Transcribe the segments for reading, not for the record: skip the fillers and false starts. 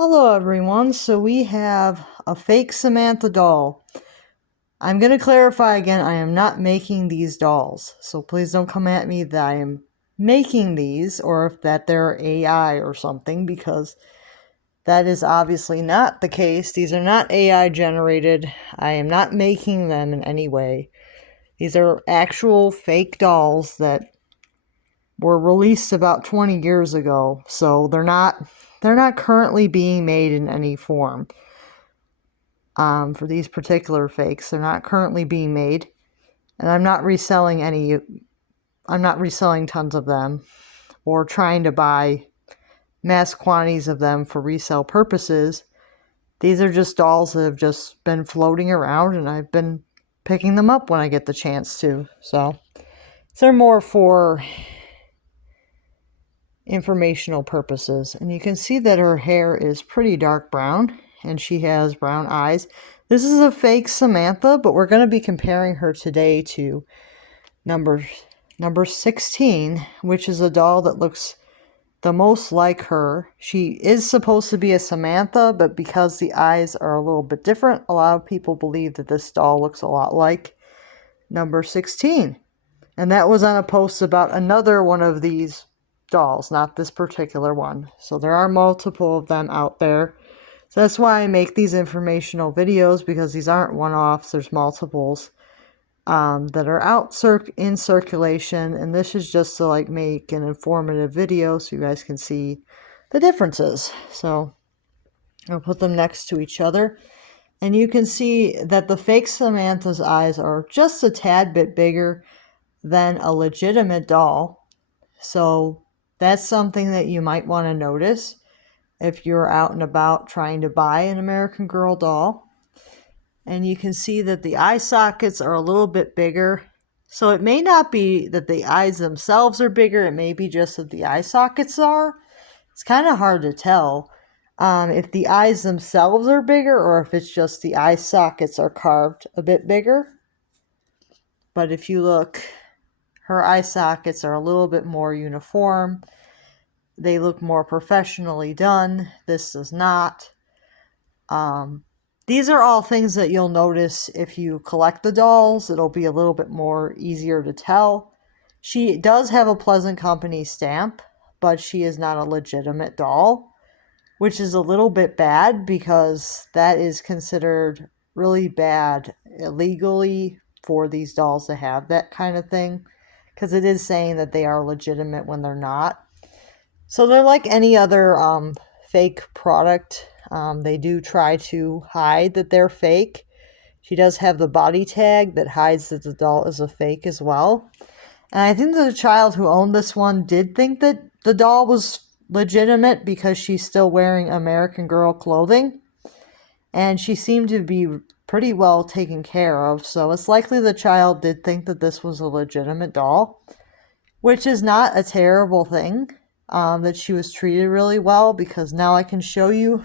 Hello everyone, so we have a fake Samantha doll. I'm going to clarify again, I am not making these dolls, so please don't come at me that I am making these or if that they're AI or something, because that is obviously not the case. These are not AI generated. I am not making them in any way. These are actual fake dolls that were released about 20 years ago, so they're not currently being made in any form. For these particular fakes, they're not currently being made, and I'm not reselling tons of them or trying to buy mass quantities of them for resale purposes. These are just dolls that have just been floating around, and I've been picking them up when I get the chance to. So they're more for informational purposes. And you can see that her hair is pretty dark brown and she has brown eyes. This is a fake Samantha, but we're going to be comparing her today to number 16, which is a doll that looks the most like her. She is supposed to be a Samantha, but because the eyes are a little bit different, a lot of people believe that this doll looks a lot like number 16. And that was on a post about another one of these dolls, not this particular one. So there are multiple of them out there. So that's why I make these informational videos, because these aren't one-offs. There's multiples that are out in circulation, and this is just to like make an informative video so you guys can see the differences. So I'll put them next to each other, and you can see that the fake Samantha's eyes are just a tad bit bigger than a legitimate doll. So that's something that you might want to notice if you're out and about trying to buy an American Girl doll. And you can see that the eye sockets are a little bit bigger. So it may not be that the eyes themselves are bigger, it may be just that the eye sockets are. It's kind of hard to tell if the eyes themselves are bigger or if it's just the eye sockets are carved a bit bigger. But if you look, her eye sockets are a little bit more uniform. They look more professionally done. This does not. These are all things that you'll notice if you collect the dolls. It'll be a little bit more easier to tell. She does have a Pleasant Company stamp, but she is not a legitimate doll, which is a little bit bad because that is considered really bad illegally for these dolls to have that kind of thing, because it is saying that they are legitimate when they're not. So they're like any other fake product. They do try to hide that they're fake. She does have the body tag that hides that the doll is a fake as well. And I think the child who owned this one did think that the doll was legitimate because she's still wearing American Girl clothing. And she seemed to be pretty well taken care of. So it's likely the child did think that this was a legitimate doll, which is not a terrible thing. That she was treated really well, because now I can show you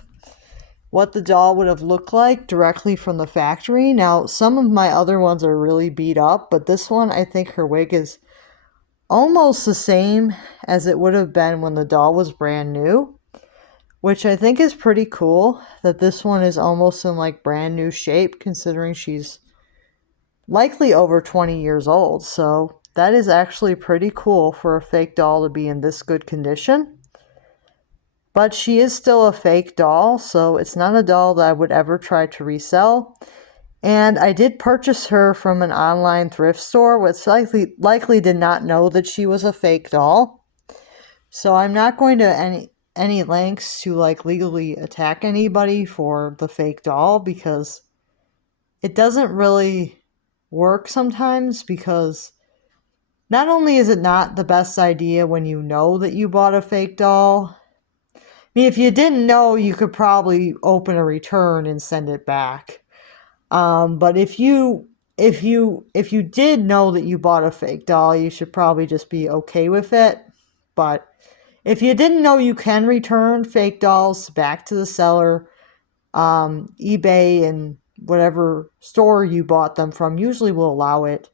what the doll would have looked like directly from the factory. Now, some of my other ones are really beat up, but this one, I think her wig is almost the same as it would have been when the doll was brand new, which I think is pretty cool that this one is almost in like brand new shape, considering she's likely over 20 years old. So that is actually pretty cool for a fake doll to be in this good condition. But she is still a fake doll, so it's not a doll that I would ever try to resell. And I did purchase her from an online thrift store, which likely did not know that she was a fake doll. So I'm not going to any lengths to like legally attack anybody for the fake doll, because it doesn't really work sometimes, because not only is it not the best idea when you know that you bought a fake doll. I mean, if you didn't know, you could probably open a return and send it back. But if you did know that you bought a fake doll, you should probably just be okay with it. But if you didn't know, you can return fake dolls back to the seller. eBay and whatever store you bought them from usually will allow it.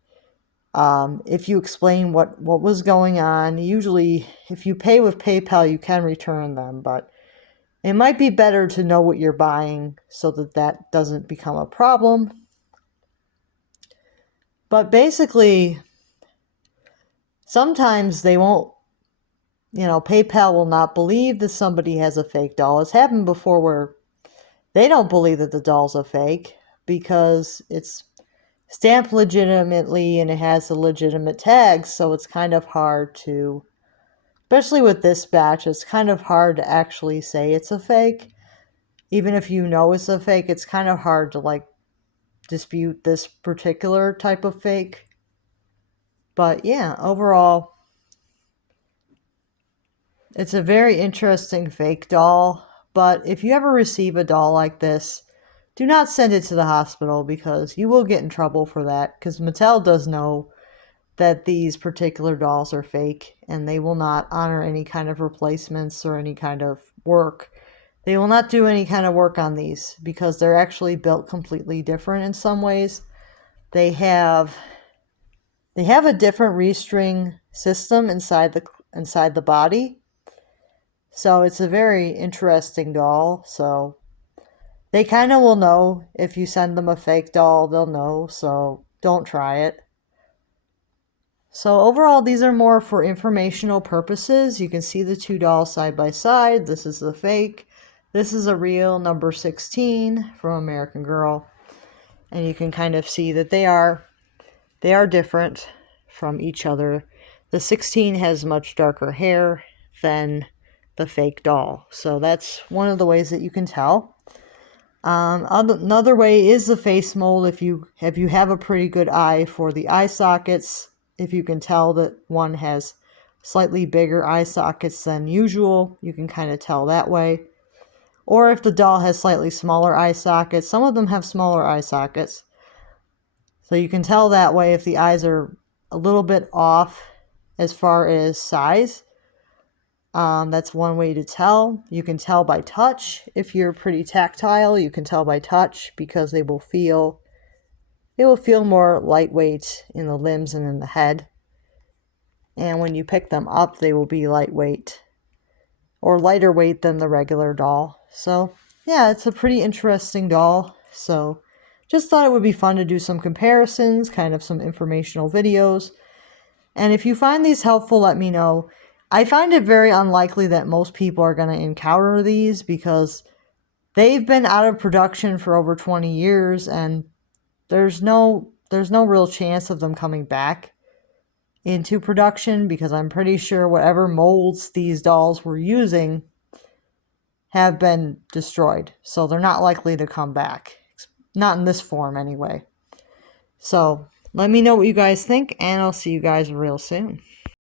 If you explain what was going on, usually if you pay with PayPal, you can return them, but It might be better to know what you're buying so that that doesn't become a problem. But basically, sometimes they won't, PayPal will not believe that somebody has a fake doll. It's happened before where they don't believe that the doll's a fake because it's stamped legitimately and it has a legitimate tag, so it's kind of hard to, especially with this batch, it's kind of hard to actually say it's a fake. Even if you know it's a fake, it's kind of hard to like dispute this particular type of fake. But yeah, overall, it's a very interesting fake doll. But if you ever receive a doll like this, do not send it to the hospital because you will get in trouble for that. Because Mattel does know that these particular dolls are fake and they will not honor any kind of replacements or any kind of work. They will not do any kind of work on these because they're actually built completely different in some ways. They have a different restring system inside the body. So it's a very interesting doll. So they kind of will know if you send them a fake doll, they'll know. So don't try it. So overall, these are more for informational purposes. You can see the two dolls side by side. This is the fake. This is a real number 16 from American Girl. And you can kind of see that they are different from each other. The 16 has much darker hair than the fake doll. So that's one of the ways that you can tell. Another way is the face mold. If you have a pretty good eye for the eye sockets, if you can tell that one has slightly bigger eye sockets than usual, you can kind of tell that way. Or if the doll has slightly smaller eye sockets, some of them have smaller eye sockets. So you can tell that way if the eyes are a little bit off as far as size. That's one way to tell. You can tell by touch. If you're pretty tactile, you can tell by touch because they will feel more lightweight in the limbs and in the head. And when you pick them up, they will be lightweight or lighter weight than the regular doll. So yeah, it's a pretty interesting doll. So just thought it would be fun to do some comparisons, kind of some informational videos. And if you find these helpful, let me know. I find it very unlikely that most people are going to encounter these because they've been out of production for over 20 years and there's no real chance of them coming back into production because I'm pretty sure whatever molds these dolls were using have been destroyed. So they're not likely to come back. Not in this form anyway. So let me know what you guys think and I'll see you guys real soon.